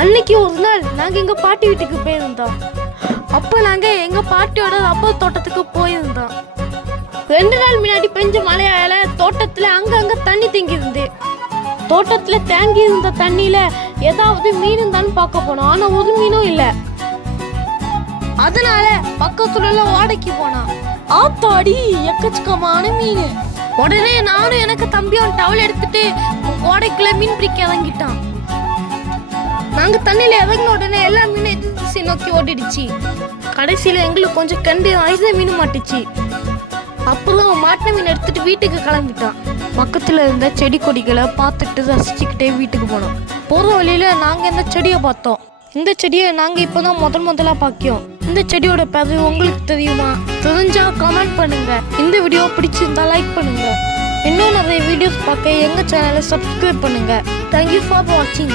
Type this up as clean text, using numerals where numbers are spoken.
அன்னைக்கு ஒரு நாள் நாங்க எங்க பாட்டி வீட்டுக்கு போயிருந்தோம். அப்ப நாங்க எங்க பாட்டியோட ரப்பர் தோட்டத்துக்கு போயிருந்தோம். 2 நாள் முன்னாடி பெஞ்ச மழையால தோட்டத்துல அங்கங்க தண்ணி தேங்கி இருந்து, தோட்டத்துல தேங்கி இருந்த தண்ணியில ஏதாவது மீன் இருந்தாலும் பார்க்க போனோம். ஆனா ஒரு மீனும் இல்ல. அதனால பக்கத்துல ஓடைக்கு போனோம். ஆத்தாடி எக்கச்சக்கமான மீன். உடனே நானும் எனக்கு தம்பியும் டவல் எடுத்துட்டு ஓடைக்குள்ள மீன் பிடிக்க இறங்கிட்டான். நாங்க தண்ணியில இறங்கின உடனே எல்லா மீனும் எதிர் திசை நோக்கி ஓடிடுச்சு. கடைசியில எங்களுக்கு கொஞ்சம் கண்டு ஐச மீன் மாட்டுச்சு. அப்புறம் மாட்டின மீன் எடுத்துட்டு வீட்டுக்கு கிளம்பிட்டோம். பக்கத்துல இருந்த செடி கொடிகளை பார்த்துட்டு ரசிச்சுக்கிட்டே வீட்டுக்கு போனோம். போற வழியில நாங்க இந்த செடியை பார்த்தோம். இந்த செடியை நாங்க இப்பதான் முதலா பார்க்கிறோம். இந்த செடியோட பேரு உங்களுக்கு தெரியுமா? தெரிஞ்சா கமெண்ட் பண்ணுங்க. இந்த வீடியோ பிடிச்சிருந்தா லைக் பண்ணுங்க. இன்னும் நிறைய வீடியோஸ் பார்க்க எங்க சேனலை சப்ஸ்கிரைப் பண்ணுங்க. தேங்க்யூ ஃபார் வாட்சிங்.